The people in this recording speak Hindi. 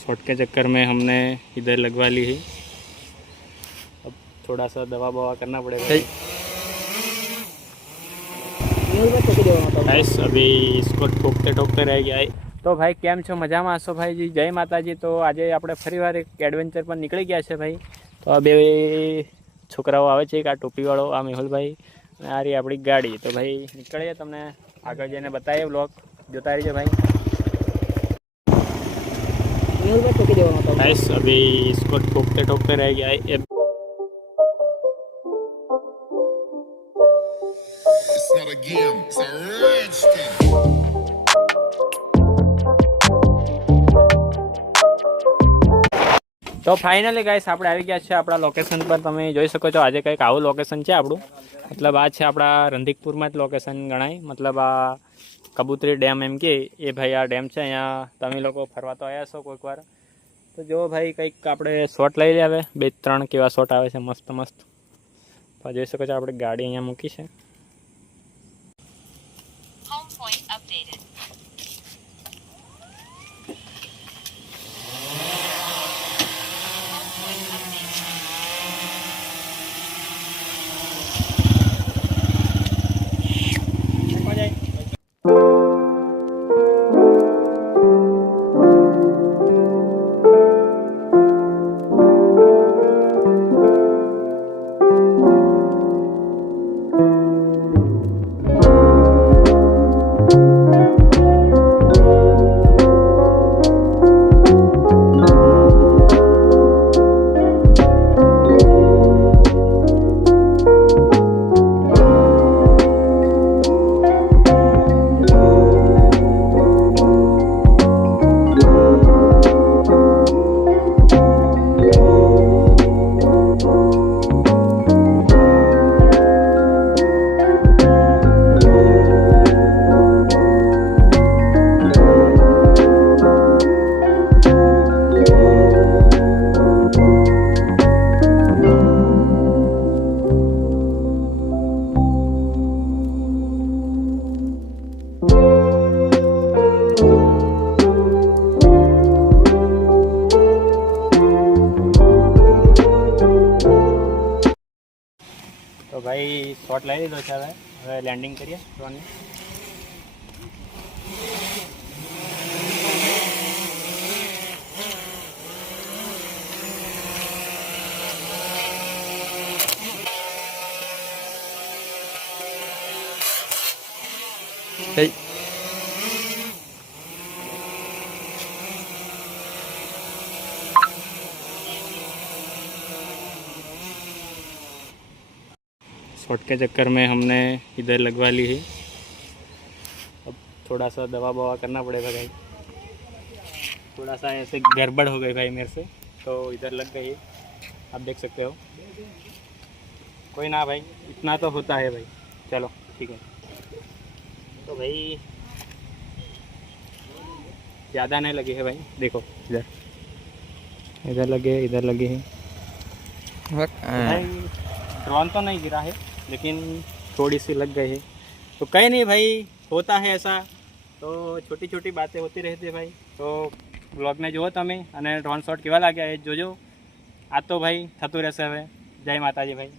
शॉट के चक्कर में हमने इधर लगवा ली है। अब थोड़ा सा दवा बवा करना पड़ेगा गाइस। अभी इसको ठोकते ठोकते रह गया है। तो भाई केम छो, मजाમાં હશો ભાઈજી? જય માતાજી। તો આજે આપણે ફરીવાર એક એડવેન્ચર પર નીકળી ગયા છે ભાઈ। તો આ બે છોકરાઓ આવે છે, એક આ ટોપીવાળો આ મેહુલભાઈ અને આ રહી આપણી ગાડી। તો ભાઈ નીકળીએ, તમને આગળ જઈને બતાવીએ। બ્લોગ જોતા રહીજો भाई। गाइस अभी इसको ठोकते ठोकते रह गया है। It's not a game, it's a rich thing. तो फाइनली गाइस આપણે આવી ગયા છે આપણા લોકેશન પર। તમે જોઈ શકો છો આજે કંઈક આવું લોકેશન છે આપણું। મતલબ આ છે આપણા રંધિકપુરમાં જ લોકેશન ગણાય। મતલબ આ કબૂતરી ડેમ એમ કે એ ભાઈ આ ડેમ છે। અહીંયા તમે લોકો ફરવા તો આવ્યા છો કોઈક વાર, તો જો ભાઈ કંઈક આપણે શોટ લઈ લે। હવે 2-3 કેવા શોટ આવે છે મસ્ત મસ્ત। તો જોઈ શકો છો આપણે ગાડી અહીંયા મૂકી છે। तो भाई शॉट लई लीधो छे। हवे लेंडिंग करिए ड्रोन ने। शॉट के चक्कर में हमने इधर लगवा ली है। अब थोड़ा सा दवा बवा करना पड़ेगा भाई। थोड़ा सा ऐसे गड़बड़ हो गई भाई मेरे से, तो इधर लग गई है, आप देख सकते हो। कोई ना भाई, इतना तो होता है भाई। चलो ठीक है। तो भाई ज़्यादा नहीं लगी है भाई, देखो इधर इधर लगे इधर लगे है भाई। ड्रोन तो नहीं गिरा है, लेकिन थोड़ी सी लग गई है। तो कहीं नहीं भाई, होता है ऐसा। तो छोटी छोटी बातें होती रहती है भाई। तो ब्लॉग में जो तमे અને ડ્રોન શોટ કેવા લાગ્યા એ જોજો। આ તો ભાઈ થતું રહેશે। હવે જય માતાજી ભાઈ।